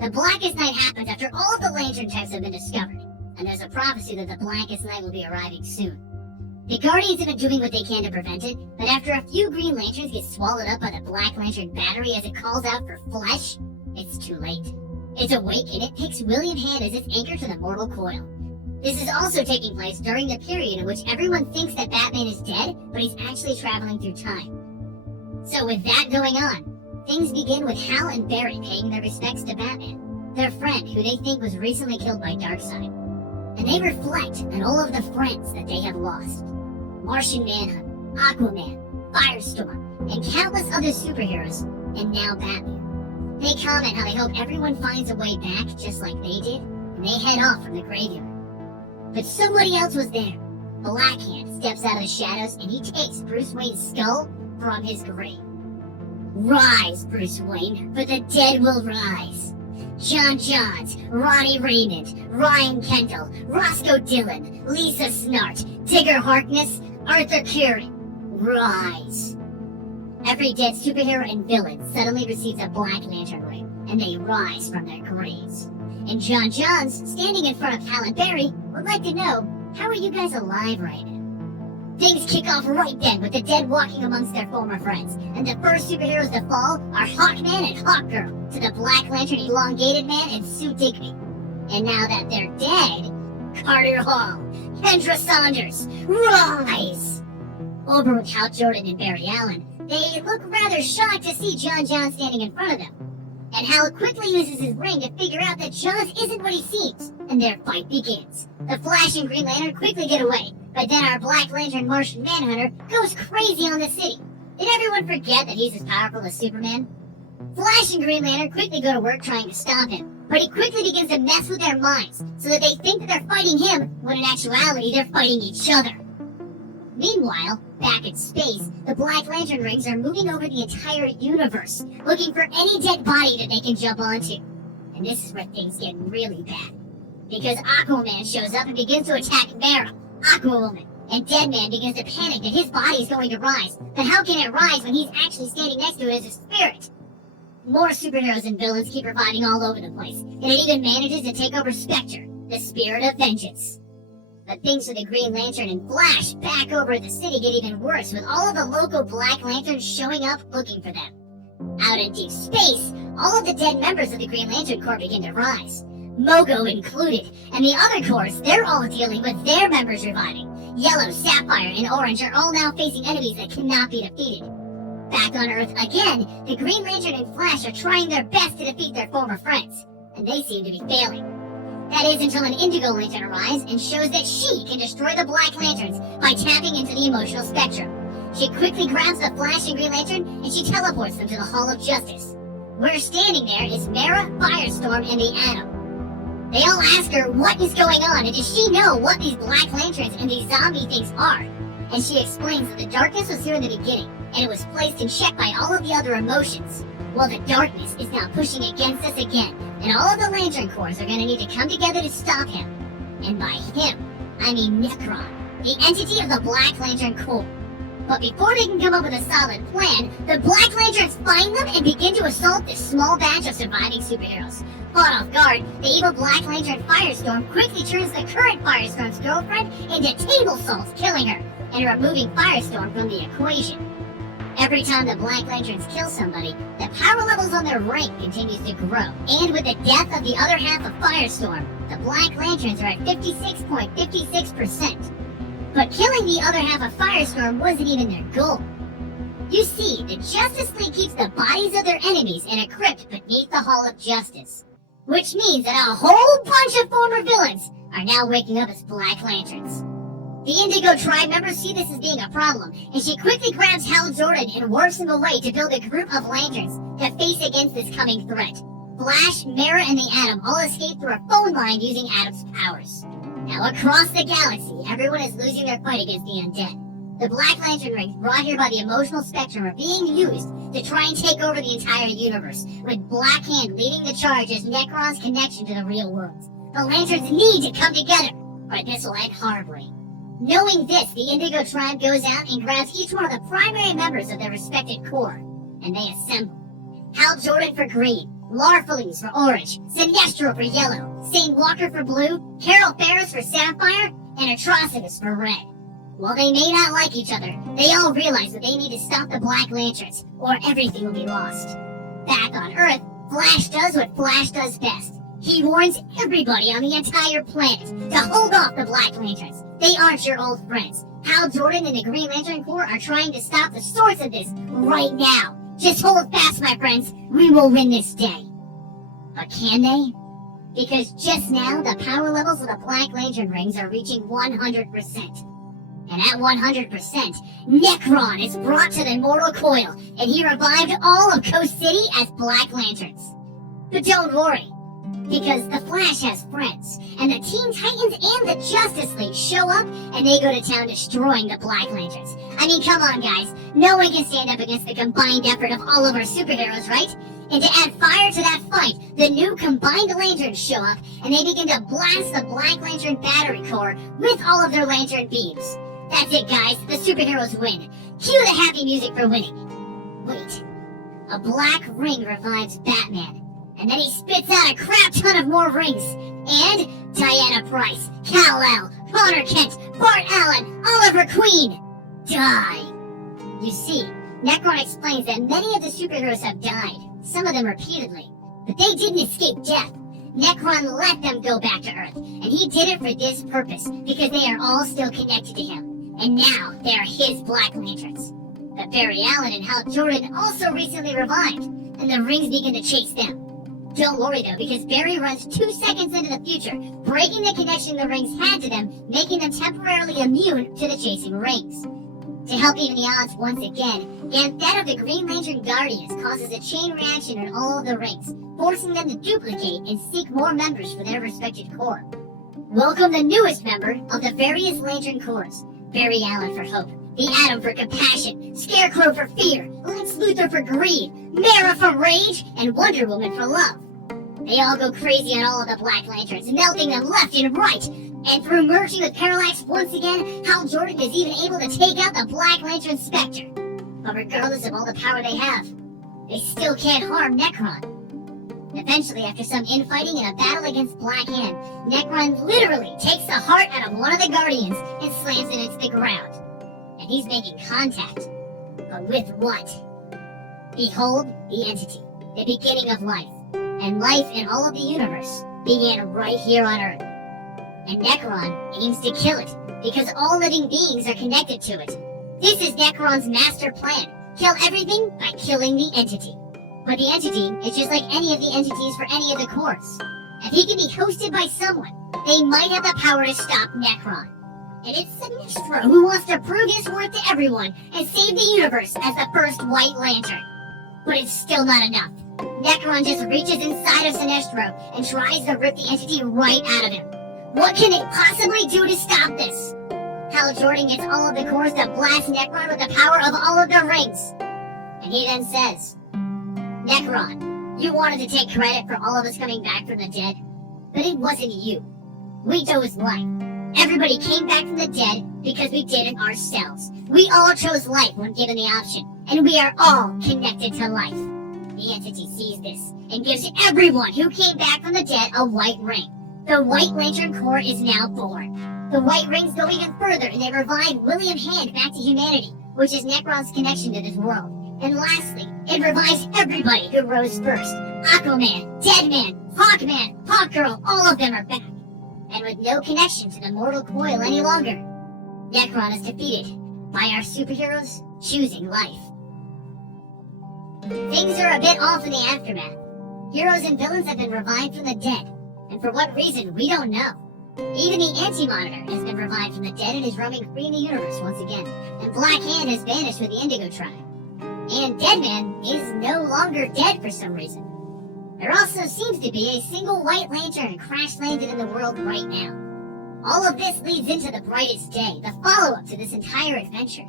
The Blackest Night happens after all of the lantern types have been discovered, and there's a prophecy that the Blackest Night will be arriving soon. The Guardians have been doing what they can to prevent it, but after a few Green Lanterns get swallowed up by the Black Lantern battery as it calls out for flesh, it's too late. It's awake and it picks William Hand as its anchor to the mortal coil. This is also taking place during the period in which everyone thinks that Batman is dead, but he's actually traveling through time. So with that going on, things begin with Hal and Barry paying their respects to Batman, their friend who they think was recently killed by Darkseid. And they reflect on all of the friends that they have lost. Martian Manhunt, Aquaman, Firestorm, and countless other superheroes, and now Batman. They comment how they hope everyone finds a way back just like they did, and they head off from the graveyard. But somebody else was there. Blackhand steps out of the shadows and he takes Bruce Wayne's skull from his grave. Rise, Bruce Wayne, for the dead will rise. John Johns, Ronnie Raymond, Ryan Kendall, Roscoe Dillon, Lisa Snart, Tigger Harkness, Arthur Curry. Rise. Every dead superhero and villain suddenly receives a Black Lantern ring, and they rise from their graves. And John Johns, standing in front of Hal and Barry, would like to know, how are you guys alive right now? Things kick off right then with the dead walking amongst their former friends, and the first superheroes to fall are Hawkman and Hawkgirl, to the Black Lantern Elongated Man and Sue Digby. And now that they're dead, Carter Hall, Kendra Saunders, rise! Over with Hal Jordan and Barry Allen, they look rather shocked to see John Johns standing in front of them. And Hal quickly uses his ring to figure out that Johns isn't what he seems, and their fight begins. The Flash and Green Lantern quickly get away, but then our Black Lantern Martian Manhunter goes crazy on the city. Did everyone forget that he's as powerful as Superman? Flash and Green Lantern quickly go to work trying to stop him, but he quickly begins to mess with their minds, so that they think that they're fighting him, when in actuality they're fighting each other. Meanwhile, back in space, the Black Lantern rings are moving over the entire universe, looking for any dead body that they can jump onto. And this is where things get really bad. Because Aquaman shows up and begins to attack Mera, Aquawoman, and Deadman begins to panic that his body is going to rise. But how can it rise when he's actually standing next to it as a spirit? More superheroes and villains keep reviving all over the place, and it even manages to take over Spectre, the spirit of vengeance. But things for the Green Lantern and Flash back over at the city get even worse, with all of the local Black Lanterns showing up looking for them. Out in deep space, all of the dead members of the Green Lantern Corps begin to rise, Mogo included, and the other corps, they're all dealing with their members reviving. Yellow, Sapphire, and Orange are all now facing enemies that cannot be defeated. Back on Earth again, the Green Lantern and Flash are trying their best to defeat their former friends, and they seem to be failing. That is until an Indigo Lantern arrives and shows that she can destroy the Black Lanterns by tapping into the emotional spectrum. She quickly grabs the Flash and Green Lantern and she teleports them to the Hall of Justice. Where standing there is Mera, Firestorm, and the Atom. They all ask her what is going on and does she know what these Black Lanterns and these zombie things are. And she explains that the darkness was here in the beginning and it was placed in check by all of the other emotions. Well, the darkness is now pushing against us again, and all of the Lantern Corps are going to need to come together to stop him. And by him, I mean Necron, the entity of the Black Lantern Corps. But before they can come up with a solid plan, the Black Lanterns find them and begin to assault this small batch of surviving superheroes. Caught off guard, the evil Black Lantern Firestorm quickly turns the current Firestorm's girlfriend into table salt, killing her, and removing Firestorm from the equation. Every time the Black Lanterns kill somebody, the power levels on their rank continues to grow. And with the death of the other half of Firestorm, the Black Lanterns are at 56.56%. But killing the other half of Firestorm wasn't even their goal. You see, the Justice League keeps the bodies of their enemies in a crypt beneath the Hall of Justice. Which means that a whole bunch of former villains are now waking up as Black Lanterns. The Indigo Tribe members see this as being a problem, and she quickly grabs Hal Jordan and warps him away to build a group of lanterns to face against this coming threat. Flash, Mera, and the Atom all escape through a phone line using Atom's powers. Now across the galaxy, everyone is losing their fight against the undead. The Black Lantern rings brought here by the emotional spectrum are being used to try and take over the entire universe, with Black Hand leading the charge as Necron's connection to the real world. The Lanterns need to come together, or this will end horribly. Knowing this, the Indigo Tribe goes out and grabs each one of the primary members of their respected corps, and they assemble. Hal Jordan for green, Larfleeze for orange, Sinestro for yellow, St. Walker for blue, Carol Ferris for sapphire, and Atrocitus for red. While they may not like each other, they all realize that they need to stop the Black Lanterns, or everything will be lost. Back on Earth, Flash does what Flash does best. He warns everybody on the entire planet to hold off the Black Lanterns. They aren't your old friends. Hal Jordan and the Green Lantern Corps are trying to stop the source of this right now. Just hold fast, my friends. We will win this day. But can they? Because just now, the power levels of the Black Lantern rings are reaching 100%. And at 100%, Nekron is brought to the Immortal Coil, and he revived all of Coast City as Black Lanterns. But don't worry, because the Flash has friends, and the Teen Titans and the Justice League show up, and they go to town destroying the Black Lanterns. I mean, come on, guys. No one can stand up against the combined effort of all of our superheroes, right? And to add fire to that fight, the new combined lanterns show up, and they begin to blast the Black Lantern battery core with all of their lantern beams. That's it, guys. The superheroes win. Cue the happy music for winning. Wait. A black ring revives Batman. And then he spits out a crap ton of more rings. And Diana Pryce, Kal-El, Connor Kent, Bart Allen, Oliver Queen die. You see, Nekron explains that many of the superheroes have died, some of them repeatedly. But they didn't escape death. Nekron let them go back to Earth, and he did it for this purpose, because they are all still connected to him. And now they are his Black Lanterns. But Barry Allen and Hal Jordan also recently revived, and the rings begin to chase them. Don't worry though, because Barry runs 2 seconds into the future, breaking the connection the rings had to them, making them temporarily immune to the chasing rings. To help even the odds once again, Ganthet of the Green Lantern Guardians causes a chain reaction in all of the rings, forcing them to duplicate and seek more members for their respected corps. Welcome the newest member of the various Lantern Corps. Barry Allen for hope, the Atom for compassion, Scarecrow for fear, Lex Luthor for greed, Mara for rage, and Wonder Woman for love. They all go crazy on all of the Black Lanterns, melting them left and right. And through merging with Parallax once again, Hal Jordan is even able to take out the Black Lantern Spectre. But regardless of all the power they have, they still can't harm Nekron. Eventually, after some infighting and a battle against Black Hand, Nekron literally takes the heart out of one of the Guardians and slams it into the ground. And he's making contact. But with what? Behold the entity, the beginning of life. And life in all of the universe began right here on Earth. And Nekron aims to kill it, because all living beings are connected to it. This is Nekron's master plan. Kill everything by killing the entity. But the entity is just like any of the entities for any of the corps. If he can be hosted by someone, they might have the power to stop Nekron. And it's Sinestro who wants to prove his worth to everyone and save the universe as the first White Lantern. But it's still not enough. Nekron just reaches inside of Sinestro and tries to rip the entity right out of him. What can it possibly do to stop this? Hal Jordan gets all of the corps to blast Nekron with the power of all of the rings. And he then says, Nekron, you wanted to take credit for all of us coming back from the dead, but it wasn't you. We chose life. Everybody came back from the dead because we did it ourselves. We all chose life when given the option, and we are all connected to life. The entity sees this and gives everyone who came back from the dead a white ring. The White Lantern Corps is now born. The white rings go even further and they revive William Hand back to humanity, which is Nekron's connection to this world. And lastly, it revives everybody who rose first. Aquaman, Deadman, Hawkman, Hawkgirl, all of them are back. And with no connection to the mortal coil any longer, Nekron is defeated by our superheroes choosing life. Things are a bit off in the aftermath. Heroes and villains have been revived from the dead, and for what reason, we don't know. Even the Anti-Monitor has been revived from the dead and is roaming free in the universe once again, and Black Hand has vanished with the Indigo Tribe. And Deadman is no longer dead for some reason. There also seems to be a single White Lantern crash-landed in the world right now. All of this leads into The Brightest Day, the follow-up to this entire adventure.